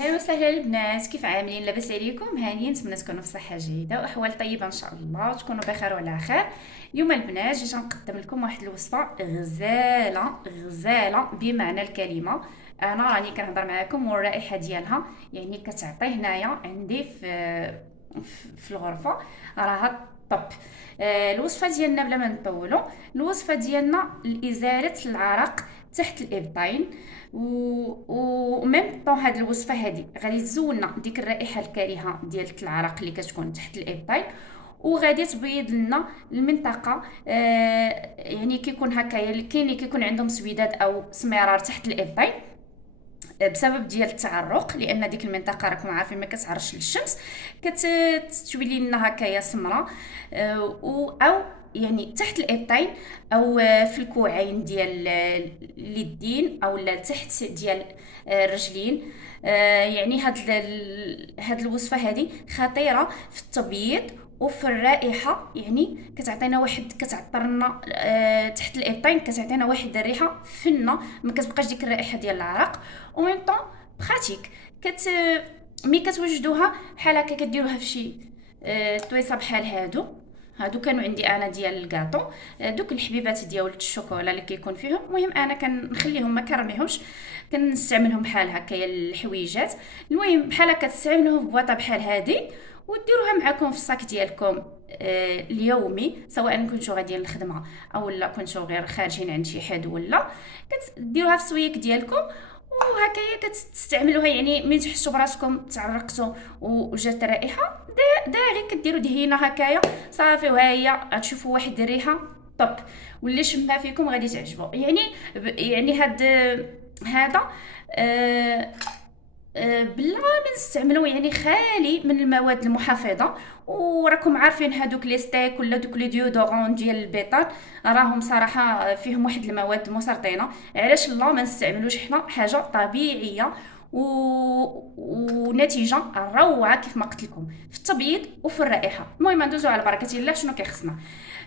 اهلا وسهلا البنات، كيف عاملين؟ لاباس عليكم؟ هانيين، نتمنى تكونوا في صحه جيده واحوال طيبه ان شاء الله، وتكونوا بخير وعلى خير. اليوم البنات جيت نقدم لكم واحد الوصفه غزاله غزاله بمعنى الكلمه. انا راني كنهضر معكم والرائحه ديالها يعني كتعطي هنايا عندي في الغرفه راها طب. الوصفه ديالنا بلا ما نطولوا، الوصفه ديالنا لازاله العرق تحت الابطين. وميم طون هاد الوصفه هادي غادي تزولنا ديك الرائحه الكريهه ديال العرق اللي كتكون تحت الابطين، وغادي تبيض لنا المنطقه. يعني كيكون هكايا كاين اللي كيكون عندهم سويداد او سمرار تحت الابطين بسبب ديال التعرق، لان ديك المنطقه راكم عارفين ما كتعرش للشمس، كتولي لنا هكايا سمراء. او يعني تحت الابطين او في الكوعين ديال اليدين او تحت ديال الرجلين. يعني هاد الوصفه هذه خطيره في التبييض وفي الرائحه، يعني كتعطينا واحد كتعطرنا تحت الابطين، كتعطينا واحد الريحه فنه، ما كتبقاش ديك الرائحه ديال العرق. ومن طون براتيك مي كتوجدوها بحال هكا كديروها في شي طويصه بحال هادو كانوا عندي انا ديال الكاطو. دوك الحبيبات ديال الشوكولا اللي كيكون فيهم، المهم انا كنخليهم ما كنرميهمش، كنستعملهم بحال هكايا الحويجات. المهم بحال هكا تستعملوهم في بواطه بحال هادي وديروها معكم في الصاك ديالكم اليومي، سواء كنتو غاديين للخدمه او لا كنتو غير خارجين عند شي حد، ولا كديروها في السويك ديالكم وهكايا كتستعملوها. يعني من تحسوا براسكم تعرقتوا وجات الرائحه داغي كديروا دهينه هكايا صافي، وها هي غتشوفوا واحد الريحه طب، واللي شمها فيكم غادي تعجبو. يعني يعني هذا بلا ما نستعملوا، يعني خالي من المواد المحافظه. وراكم عارفين هادوك لي ستيك ولا دوك لي ديودورون ديال البيطان راهم صراحه فيهم واحد المواد مسرطنه. علاش لا ما نستعملوش حنا حاجه طبيعيه و... ونتيجه روعه كيف ما قلت لكم في التبييض وفي الرائحه. المهم ندوزو على بركه الله شنو كيخصنا.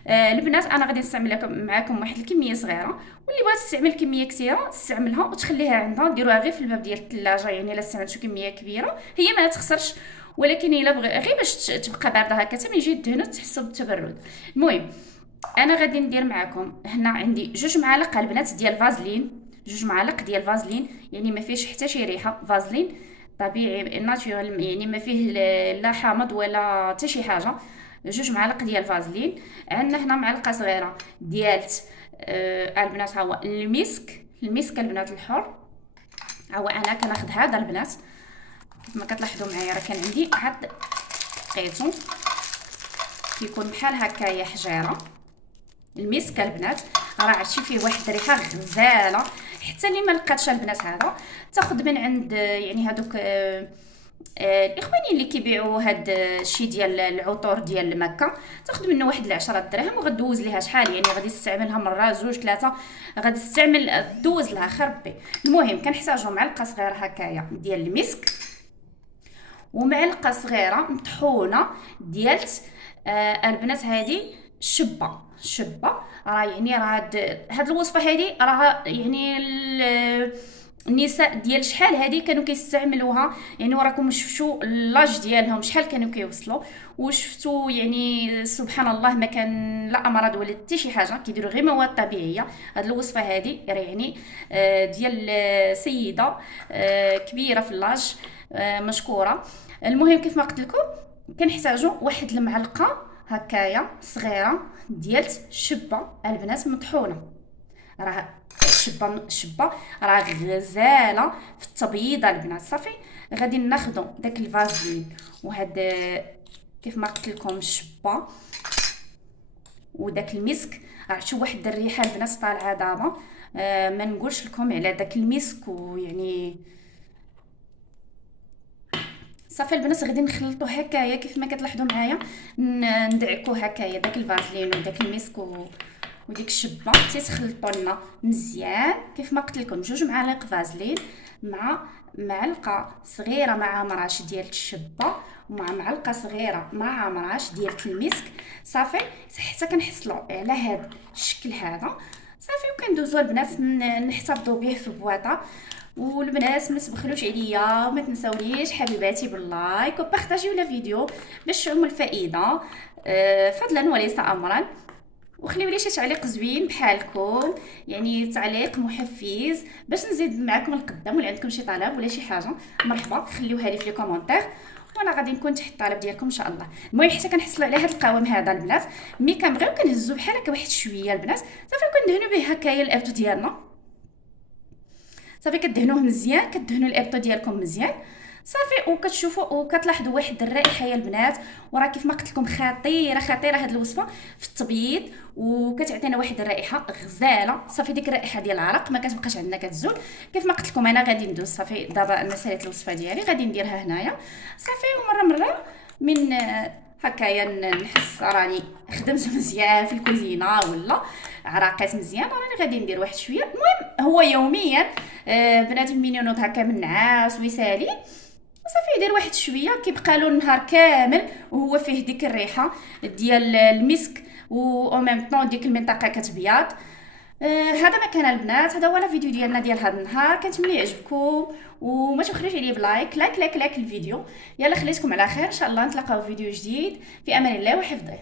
البنات انا غادي نستعمل لكم معكم واحد الكميه صغيره، واللي بغات تستعمل كميه كثيره تستعملها وتخليها عندها، ديروها غير في الباب ديال الثلاجه. يعني الا استعملتوا كميه كبيره هي ما تخسرش، ولكن الا بغي غير باش تبقى بارده هكا حتى من يجي الدهنو تحسوا بالتبرد. المهم انا غادي ندير معكم هنا عندي 2 معالق البنات ديال فازلين، 2 معالق ديال فازلين، يعني ما فيهش حتى شي ريحه، فازلين طبيعي ناتورال، يعني ما فيه لا حامض ولا حتى شي حاجه. 2 معالق ديال فازلين. عندنا هنا معلقه صغيره ديال البنات ها هو المسك البنات الحر. ها هو انا كناخذ هذا البنات كيف ما كتلاحظوا معايا، راه كان عندي عاد لقيتو كيكون بحال هكايا حجيره. المسك البنات راه عرفتي فيه واحد الريحه غزاله، حتى اللي ما لقاتش البنات هذا تاخذ من عند يعني هذوك الاخواني اللي كيبيعوا هاد الشيء ديال العطور ديال مكه، تاخذ منه واحد 10 دراهم وغدوز ليها شحال، يعني غادي تستعملها مره زوج ثلاثه، غادي تستعمل دوز لها خير ربي. المهم كنحتاجوا معلقه صغيره هكايا ديال المسك، ومعلقه صغيره مطحونه ديال البنات هذه شبه. راه يعني راه هاد الوصفه هذه راه يعني النساء ديال شحال هذه كانوا كيستعملوها، يعني وراكم شفتوا لاج ديالهم شحال كانوا كيوصلوا، وشفتوا يعني سبحان الله ما كان لا امراض ولا حتى شي حاجه، كيديروا غير مواد طبيعيه. هاد الوصفه هذه يعني ديال سيده كبيره في اللاج، مشكوره. المهم كيف ما قلت لكم كنحتاجوا واحد المعلقه هكايا صغيره ديال شبه البنات مطحونه. راه الشبه راه غزاله في التبييض البنات. صافي غادي ناخذوا داك الفازلين وهاد كيف ما قلت لكم الشبه وداك المسك، عرفتوا واحد الريحه البنات طالعه دابا. ما نقولش لكم على داك المسك، ويعني صافي البنات غادي نخلطو هكايا كيف ما كتلاحظوا معايا، ندعكو هكايا داك الفازلين وداك المسك وديك الشبه تيتخلطوا لنا مزيان. كيف ما قلت لكم 2 معالق فازلين مع معلقه صغيره مع مراش ديال الشبه، ومع معلقه صغيره مع مراش ديال المسك. صافي حتى كنحصلوا على هذا الشكل هذا. صافي وكندوزو البنات نحتفظوا به في بواطه، والبنات ما تبخلوش عليا، وما تنساونيش حبيباتي باللايك وبارطاجيو لا فيديو باش تعم الفائده. فضلا وليس امرا. وخليو لي شي تعليق زوين بحالكم، يعني تعليق محفز باش نزيد معكم القدام، ولا عندكم شي طلب ولا شي حاجه مرحبا خليوها لي في لي كومونتير، وانا غادي نكون تحت الطلب ديالكم ان شاء الله. المهم حتى كنحصلوا على هذا القوام هذا البنات، مي كنبغيو كنهزو بحال هكا واحد شويه البنات، صافي كندهنوا به هكايا الابطو ديالنا. صافي كدهنوه مزيان، كدهنوا الابطو ديالكم مزيان صافي، وكتشوفوا وكتلاحظوا واحد الرائحه يا البنات، وراه كيف ما قلت لكم خطيره خطيره هذه الوصفه في التبييض، وكتعطينا واحد الرائحه غزاله. صافي ديك الرائحه ديال العرق ما كتبقاش عندنا كتزول. كيف ما قلت لكم انا غادي ندوز صافي دابا انا ساليت الوصفه ديالي غادي نديرها هنايا صافي، ومره مره من هكايا نحس راني خدمت مزيان في الكوزينه ولا عراقات مزيان، راني غادي ندير واحد شويه. المهم هو يوميا بنات مين ينوض هكا من النعاس ويسالي صافي يدير واحد شويه، كيبقى له النهار كامل وهو فيه ديك الريحه ديال المسك، و ميم طون ديك المنطقه كتبيض. هذا ما كان البنات، هذا هو الفيديو ديالنا ديال هذا النهار، كنتمنى يعجبكم وما تبخلوش عليه بلايك لايك لايك لايك الفيديو. يلا خليتكم على خير، ان شاء الله نتلاقاو في فيديو جديد، في امان الله وحفظه.